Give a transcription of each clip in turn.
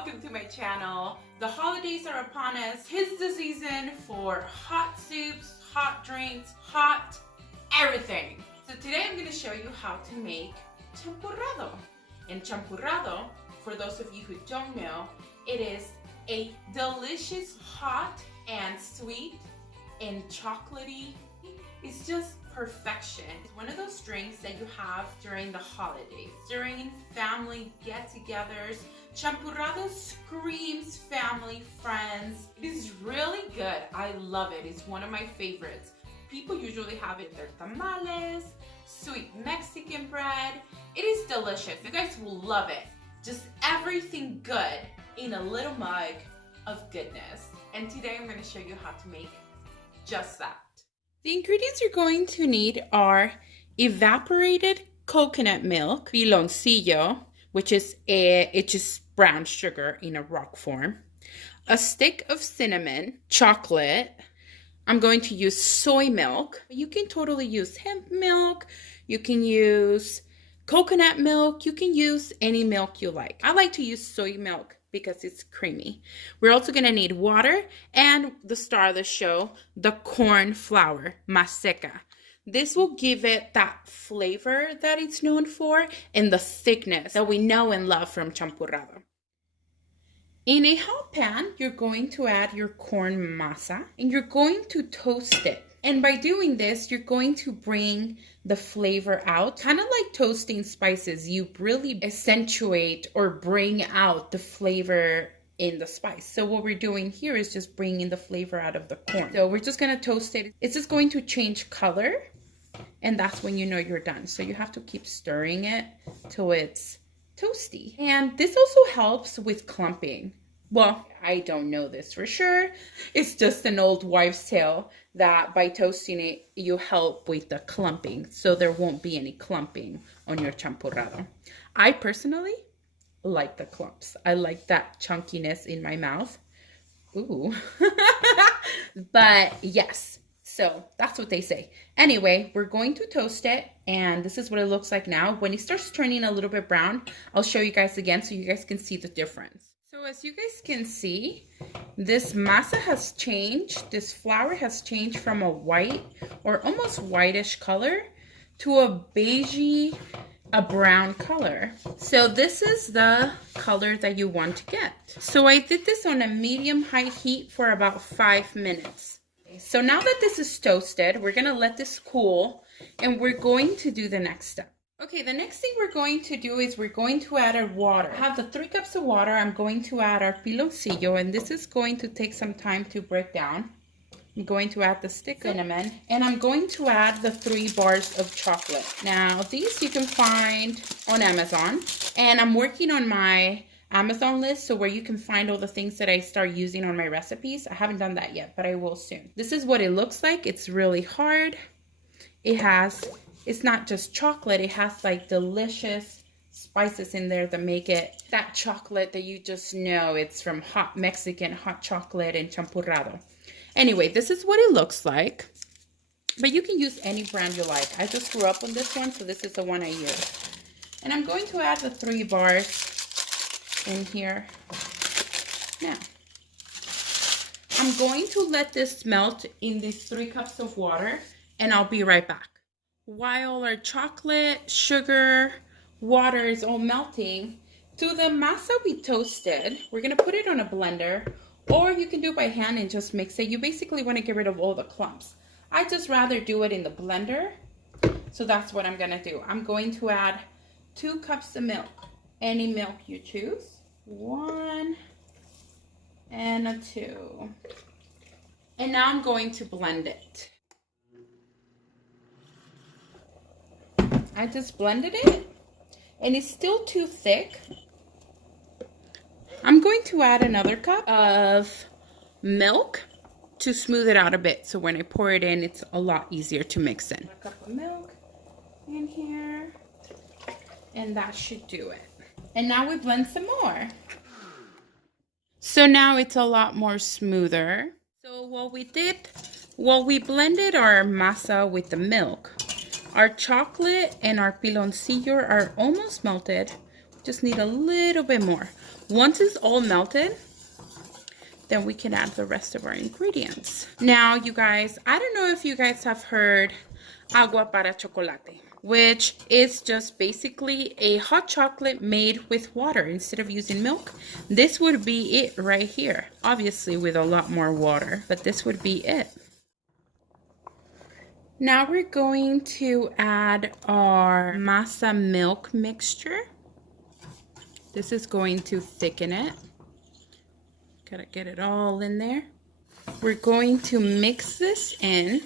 welcome to my channel. The holidays are upon us. It's the season for hot soups, hot drinks, hot everything. So today I'm going to show you how to make champurrado. And champurrado, for those of you who don't know, it is a delicious hot and sweet and chocolatey. It's just perfection. It's one of those drinks that you have during the holidays, during family get-togethers. Champurrado screams family, friends. It is really good. I love it. It's one of my favorites. People usually have it in their tamales, sweet Mexican bread. It is delicious. You guys will love it. Just everything good in a little mug of goodness. And today I'm going to show you how to make just that. The ingredients you're going to need are evaporated coconut milk, piloncillo, which is it's just brown sugar in a rock form, a stick of cinnamon, chocolate. I'm going to use soy milk. You can totally use hemp milk. You can use coconut milk. You can use any milk you like. I like to use soy milk because it's creamy. We're also gonna need water and the star of the show, the corn flour, Maseca. This will give it that flavor that it's known for and the thickness that we know and love from champurrado. In a hot pan, you're going to add your corn masa and you're going to toast it. And by doing this, you're going to bring the flavor out, kind of like toasting spices. You really accentuate or bring out the flavor in the spice. So what we're doing here is just bringing the flavor out of the corn. So we're just going to toast it. It's just going to change color, and that's when you know you're done. So you have to keep stirring it till it's toasty. And this also helps with clumping. Well, I don't know this for sure. It's just an old wives' tale that by toasting it, you help with the clumping. So there won't be any clumping on your champurrado. I personally like the clumps. I like that chunkiness in my mouth. Ooh. But yes, so that's what they say. Anyway, we're going to toast it. And this is what it looks like now. When it starts turning a little bit brown, I'll show you guys again so you guys can see the difference. So as you guys can see, this masa has changed. This flour has changed from a white or almost whitish color to a beigey, a brown color. So this is the color that you want to get. So I did this on a medium-high heat for about 5 minutes. So now that this is toasted, we're gonna let this cool and we're going to do the next step. Okay, the next thing we're going to do is we're going to add our water. I have the 3 cups of water. I'm going to add our piloncillo, and this is going to take some time to break down. I'm going to add the stick of cinnamon, and I'm going to add the 3 bars of chocolate. Now, these you can find on Amazon, and I'm working on my Amazon list, so where you can find all the things that I start using on my recipes. I haven't done that yet, but I will soon. This is what it looks like. It's really hard. It's not just chocolate, it has like delicious spices in there that make it that chocolate that you just know it's from hot Mexican hot chocolate and champurrado. Anyway, this is what it looks like, but you can use any brand you like. I just grew up on this one, so this is the one I use. And I'm going to add the 3 bars in here. Now, I'm going to let this melt in these 3 cups of water, and I'll be right back. While our chocolate, sugar, water is all melting, to the masa we toasted, we're going to put it on a blender, or you can do it by hand and just mix it. You basically want to get rid of all the clumps. I just rather do it in the blender, so that's what I'm going to do. I'm going to add 2 cups of milk, any milk you choose. 1 and a 2. And now I'm going to blend it. I just blended it, and it's still too thick. I'm going to add another cup of milk to smooth it out a bit, so when I pour it in, it's a lot easier to mix in. A cup of milk in here, and that should do it. And now we blend some more. So now it's a lot more smoother. So what we blended our masa with the milk. Our chocolate and our piloncillo are almost melted. just need a little bit more. Once it's all melted, then we can add the rest of our ingredients. Now, you guys, I don't know if you guys have heard agua para chocolate, which is just basically a hot chocolate made with water instead of using milk. This would be it right here, obviously with a lot more water, but this would be it. Now we're going to add our masa milk mixture. This is going to thicken it. Gotta get it all in there. We're going to mix this in.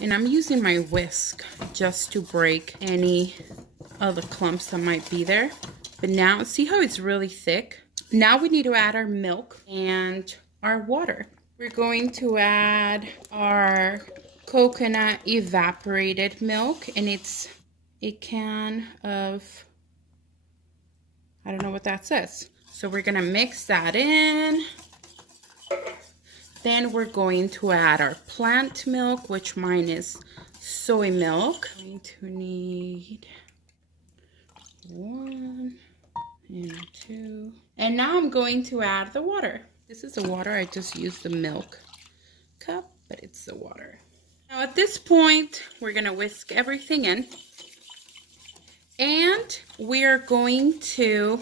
And I'm using my whisk just to break any of the clumps that might be there. But now, see how it's really thick? Now we need to add our milk and our water. We're going to add our coconut evaporated milk, and it's a can of, I don't know what that says. So we're gonna mix that in. Then we're going to add our plant milk, which mine is soy milk. I'm going to need 1 and 2. And now I'm going to add the water. This is the water. I just used the milk cup, but it's the water. Now at this point, we're gonna whisk everything in. And we are going to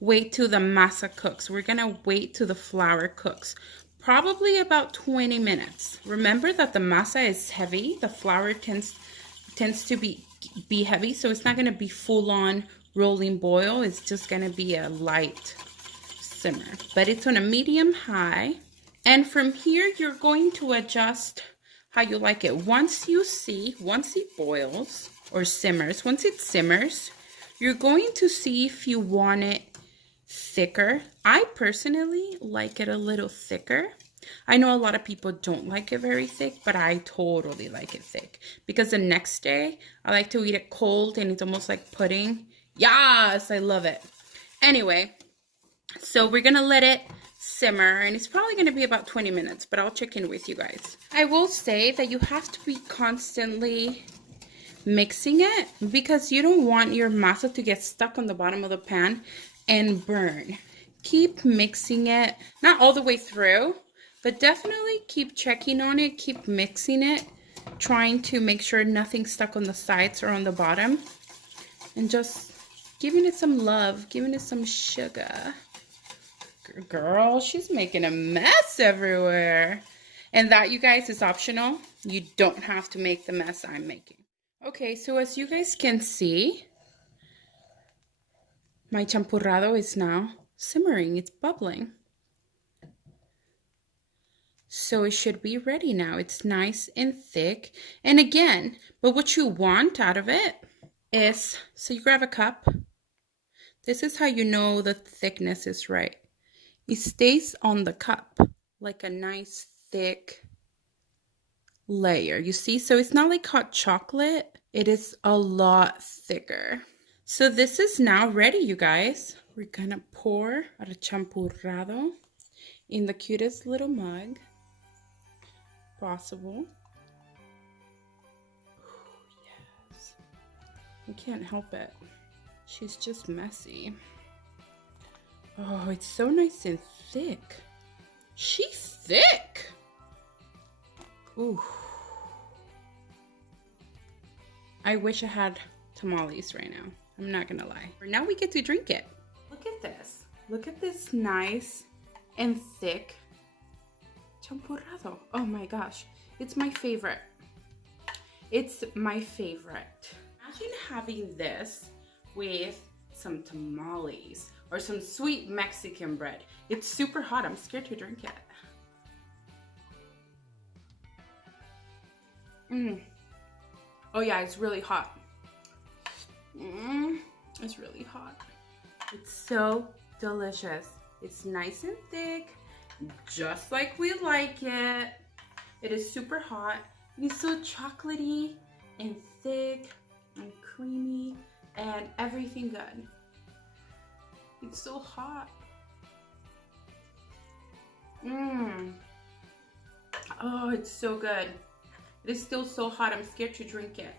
wait till the masa cooks. We're gonna wait till the flour cooks. Probably about 20 minutes. Remember that the masa is heavy. The flour tends to be heavy, so it's not gonna be full on rolling boil. It's just gonna be a light simmer. But it's on a medium high. And from here, you're going to adjust how you like it. Once it boils or simmers, once it simmers, you're going to see if you want it thicker. I personally like it a little thicker. I know a lot of people don't like it very thick, but I totally like it thick because the next day I like to eat it cold and it's almost like pudding. Yes, I love it. Anyway, so we're gonna let it simmer, and it's probably gonna be about 20 minutes, but I'll check in with you guys. I will say that you have to be constantly mixing it because you don't want your masa to get stuck on the bottom of the pan and burn. Keep mixing it, not all the way through, but definitely keep checking on it, keep mixing it, trying to make sure nothing's stuck on the sides or on the bottom, and just giving it some love, giving it some sugar. Girl, she's making a mess everywhere. And that, you guys, is optional. You don't have to make the mess I'm making. Okay, so as you guys can see, my champurrado is now simmering. It's bubbling. So it should be ready now. It's nice and thick. And again, but what you want out of it is, so you grab a cup. This is how you know the thickness is right. It stays on the cup like a nice thick layer. You see? So it's not like hot chocolate. It is a lot thicker. So this is now ready, you guys. We're gonna pour our champurrado in the cutest little mug possible. Ooh, yes. I can't help it. She's just messy. Oh, it's so nice and thick. She's thick. Ooh. I wish I had tamales right now. I'm not gonna lie. Now we get to drink it. Look at this. Look at this nice and thick champurrado. Oh my gosh. It's my favorite. It's my favorite. Imagine having this with some tamales or some sweet Mexican bread. It's super hot. I'm scared to drink it. Oh yeah, it's really hot. It's really hot. It's so delicious. It's nice and thick, just like we like it. It is super hot. It is so chocolatey and thick and creamy and everything good. It's so hot. Oh, it's so good. It is still so hot, I'm scared to drink it.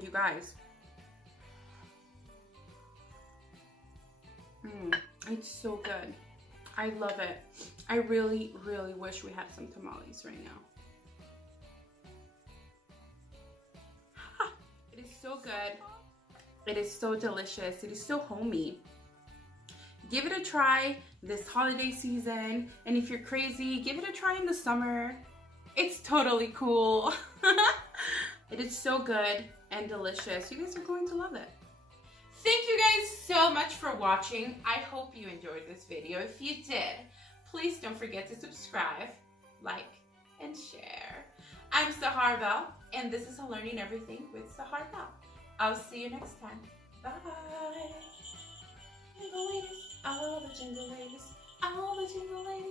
You guys. It's so good. I love it. I really, really wish we had some tamales right now. It is so good. It is so delicious. It is so homey. Give it a try this holiday season. And if you're crazy, give it a try in the summer. It's totally cool. It is so good and delicious. You guys are going to love it. Thank you guys so much for watching. I hope you enjoyed this video. If you did, please don't forget to subscribe, like, and share. I'm SaharBelle, and this is Learning Everything with SaharBelle. I'll see you next time. Bye. Jingle ladies, all the jingle ladies, all the jingle ladies.